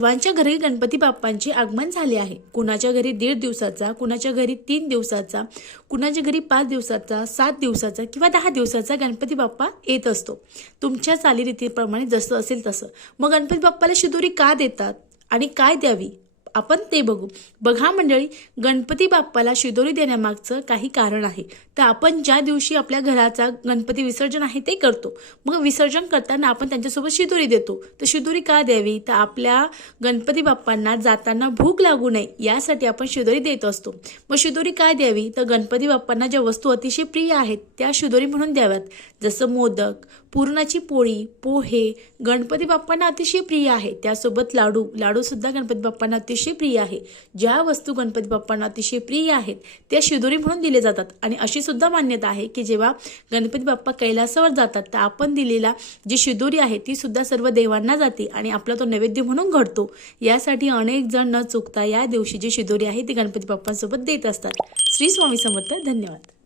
सर्वांच्या घरी गणपती बाप्पांचे आगमन झाले आहे। कुणाच्या घरी 1.5 दिवसाचा, कुणाच्या घरी 3 दिवसाचा, कुणाच्या घरी 5 दिवसाचा, 7 दिवसाचा किंवा 10 दिवसाचा गणपती बाप्पा येत असतो। तुमच्या चालीरीतीप्रमाणे जसं असेल तसं। मग गणपती बाप्पाला शिदोरी का देतात आणि काय द्यावी आपण ते बघू। बघा मंडळी, गणपती बाप्पाला शिदोरी देण्यामागचं काही कारण आहे। तर आपण ज्या दिवशी आपल्या घराचा गणपती विसर्जन आहे ते करतो, मग विसर्जन करताना आपण त्यांच्यासोबत शिदोरी देतो। तर शिदोरी का द्यावी, तर आपल्या गणपती बाप्पांना जाताना भूक लागू नये यासाठी आपण शिदोरी देत असतो। मग शिदोरी काय द्यावी, तर गणपती बाप्पांना ज्या वस्तू अतिशय प्रिय आहेत त्या शिदोरी म्हणून द्याव्यात। जसं मोदक, पुरणाची पोळी, पोहे गणपती बाप्पांना अतिशय प्रिय आहे। त्यासोबत लाडू सुद्धा गणपती बाप्पांना अतिशय प्रिय आहे। ज्या वस्तू गणपती बाप्पांना अतिशय प्रिय आहेत त्या शिदोरी म्हणून दिले जातात। आणि अशी सुद्धा मान्यता आहे की जेव्हा गणपती बाप्पा कैलासावर जातात तर आपण दिलेला जी शिदोरी आहे ती सुद्धा सर्व देवांना जाते आणि आपला तो नैवेद्य म्हणून घडतो। यासाठी अनेक जण न चुकता या दिवशी जी शिदोरी आहे ती गणपती बाप्पांसोबत देत असतात। श्री स्वामी समर्थ। धन्यवाद।